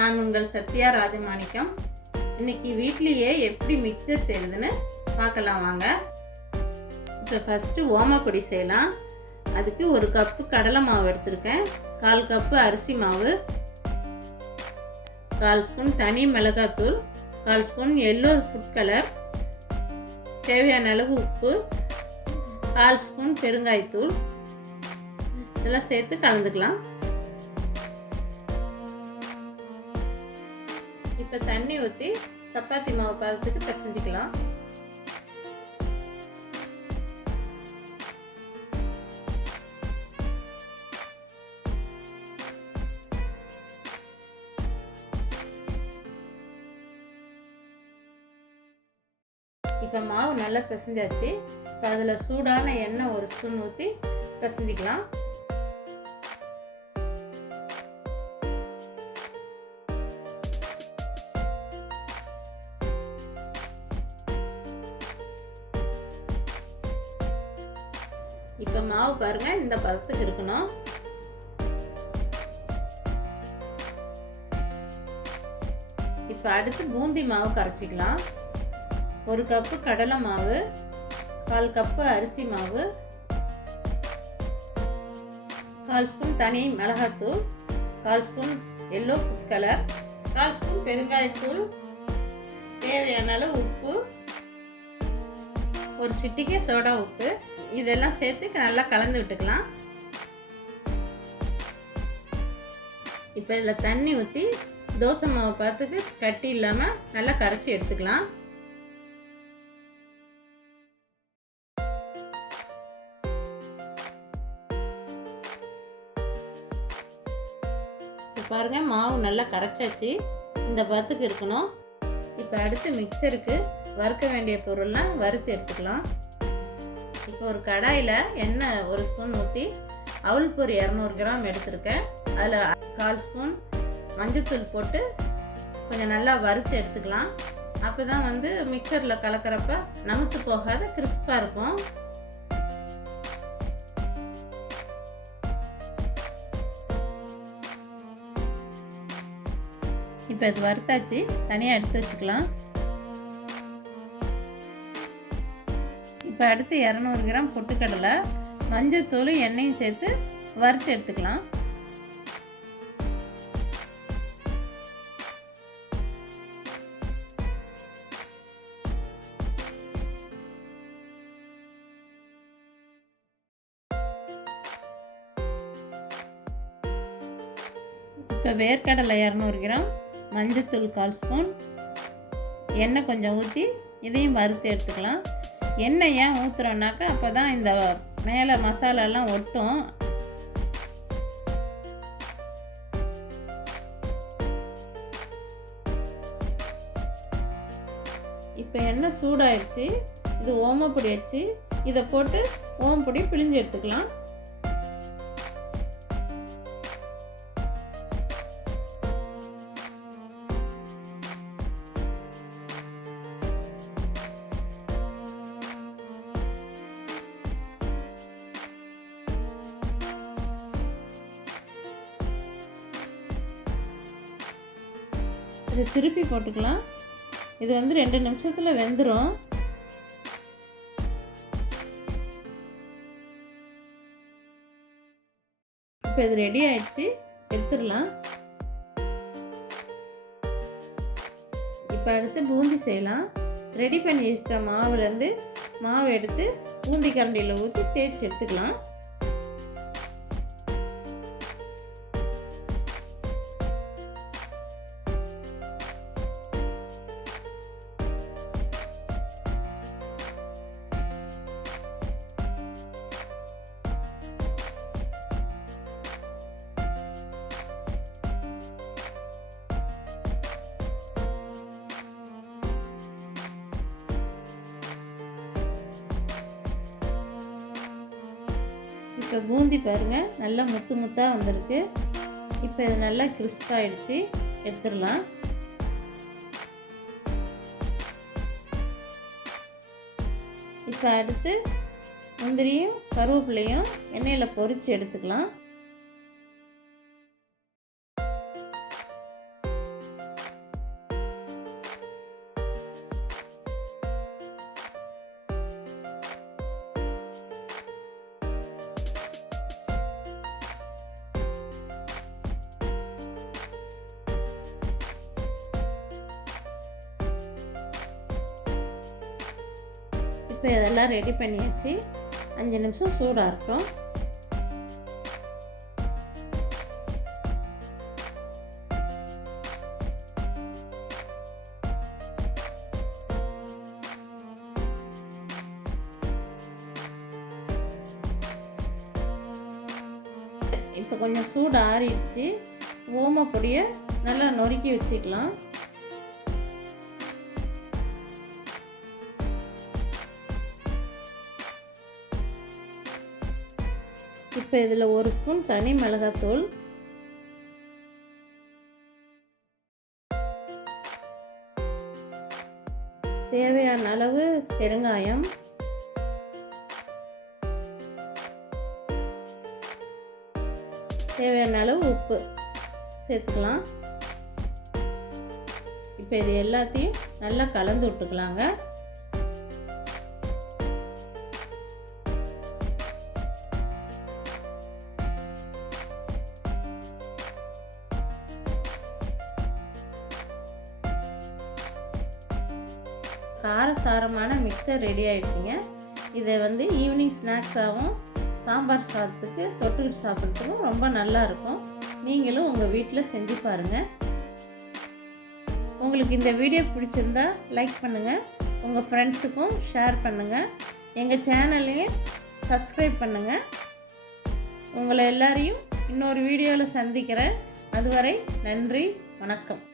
நான் உங்கள் சத்யா ராஜமாணிக்கம். இன்னைக்கு வீட்லேயே எப்படி மிக்சர் செய்கிறதுன்னு பார்க்கலாம் வாங்க. இப்போ ஃபஸ்ட்டு ஓமப்பொடி செய்யலாம். அதுக்கு 1 கப்பு கடலை மாவு எடுத்திருக்கேன், 1/4 கப்பு அரிசி மாவு, 1/4 ஸ்பூன் தனி மிளகாத்தூள், 1/4 ஸ்பூன் எல்லோ ஃபுட் கலர், தேவையான அளவு உப்பு, 1/4 ஸ்பூன் பெருங்காயத்தூள், இதெல்லாம் சேர்த்து கலந்துக்கலாம். இப்போ தண்ணி ஊற்றி சப்பாத்தி மாவு பதத்துக்கு பிசைஞ்சிக்கலாம். இப்போ மாவு நல்லா பிசைஞ்சாச்சு. இப்போ அதில் சூடான எண்ணெய் 1 ஸ்பூன் ஊற்றி பிசைஞ்சிக்கலாம். இப்போ மாவு பாருங்கள், இந்த பதத்துக்கு இருக்கணும். இப்போ அடுத்து பூந்தி மாவு கரைச்சிக்கலாம். 1 கப்பு கடலை மாவு, 1/4 கப்பு அரிசி மாவு, 1/4 ஸ்பூன் தனி மிளகாத்தூள், 1/4 spoon yellow food colour, 1/4 spoon பெருங்காயத்தூள், தேவையான அளவு உப்பு, 1 சிட்டிகை சோடா உப்பு, இதெல்லாம் சேர்த்து நல்லா கலந்து விட்டுக்கலாம். இப்போ இதில் தண்ணி ஊற்றி தோசை மாவு பார்த்துக்கு கட்டி இல்லாமல் நல்லா கரைச்சி எடுத்துக்கலாம். இப்போ பாருங்கள், மாவு நல்லா கரைச்சாச்சு. இந்த பதத்துக்கு இருக்கணும். இப்போ அடுத்து மிக்சருக்கு வறுக்க வேண்டிய பொருள்லாம் வறுத்து எடுத்துக்கலாம். இப்போ ஒரு கடாயில் எண்ணெய் 1 ஸ்பூன் ஊற்றி அவல் பொரி 200 கிராம் எடுத்திருக்கேன். அதில் 1/4 ஸ்பூன் மஞ்சத்தூள் போட்டு கொஞ்சம் நல்லா வறுத்து எடுத்துக்கலாம். அப்போ தான் மிக்சரில் கலக்கிறப்ப நமுத்து போகாத கிறிஸ்பாக இருக்கும். இப்போ இது வறுத்தாச்சு, தனியாக எடுத்து வச்சுக்கலாம். இப்போ அடுத்து 200 கிராம் பொட்டுக்கடலை, மஞ்சத்தூள் எண்ணெயும் சேர்த்து வறுத்து எடுத்துக்கலாம். இப்போ வேர்க்கடலை 200 கிராம், மஞ்சத்தூள் 1/4 ஸ்பூன், எண்ணெய் கொஞ்சம் ஊற்றி இதையும் வறுத்து எடுத்துக்கலாம். எண்ணெய் ஏன் ஊற்றுறோன்னாக்கா அப்போ தான் இந்த மேலே மசாலாலாம் ஒட்டும். இப்போ எண்ணெய் சூடாயிடுச்சு. இது ஓமப்பொடி வச்சு இதை போட்டு ஓமப்பொடி பிழிஞ்சு எடுத்துக்கலாம். இதை திருப்பி போட்டுக்கலாம். இது 2 நிமிஷத்தில் வெந்துடும். இப்போ இது ரெடி ஆயிடுச்சு, எடுத்துடலாம். இப்போ அடுத்து பூந்தி செய்யலாம். ரெடி பண்ணி இருக்கிற மாவுலேருந்து மாவு எடுத்து பூந்தி கரண்டியில் ஊற்றி தேய்ச்சி எடுத்துக்கலாம். இப்போ பூந்தி பாருங்கள், நல்லா முத்து முத்தாக வந்திருக்கு. இப்போ இது நல்லா கிறிஸ்பாயிடுச்சு, எடுத்துடலாம். இப்போ அடுத்து முந்திரியும் கருவேப்பிலையும் எண்ணெயில் பொரித்து எடுத்துக்கலாம். இப்போ இதெல்லாம் ரெடி பண்ணியாச்சு. 5 நிமிஷம் சூடாக இருக்கட்டும். இப்போ கொஞ்சம் சூடு ஆறிடுச்சு. ஓமப்பொடியை நல்லா நொறுக்கி வச்சுக்கலாம். இப்போ இதில் 1 ஸ்பூன் தனி மிளகாத்தூள், தேவையான அளவு பெருங்காயம், தேவையான அளவு உப்பு சேர்த்துக்கலாம். இப்போ இது எல்லாத்தையும் நல்லா கலந்து விட்டுக்கலாங்க. காரசாரமான மிக்சர் ரெடி ஆயிடுச்சுங்க. இதை ஈவினிங் ஸ்நாக்ஸாகவும் சாம்பார் சாதத்துக்கு தொட்டுக்கிட்டு சாப்பிட்றதுக்கும் ரொம்ப நல்லா இருக்கும். நீங்களும் உங்கள் வீட்டில் செஞ்சு பாருங்கள். உங்களுக்கு இந்த வீடியோ பிடிச்சிருந்தா லைக் பண்ணுங்கள், உங்கள் ஃப்ரெண்ட்ஸுக்கும் ஷேர் பண்ணுங்கள், எங்கள் சேனலையும் சப்ஸ்கிரைப் பண்ணுங்கள். உங்களை எல்லாரையும் இன்னொரு வீடியோவில் சந்திக்கிறேன். அதுவரை நன்றி, வணக்கம்.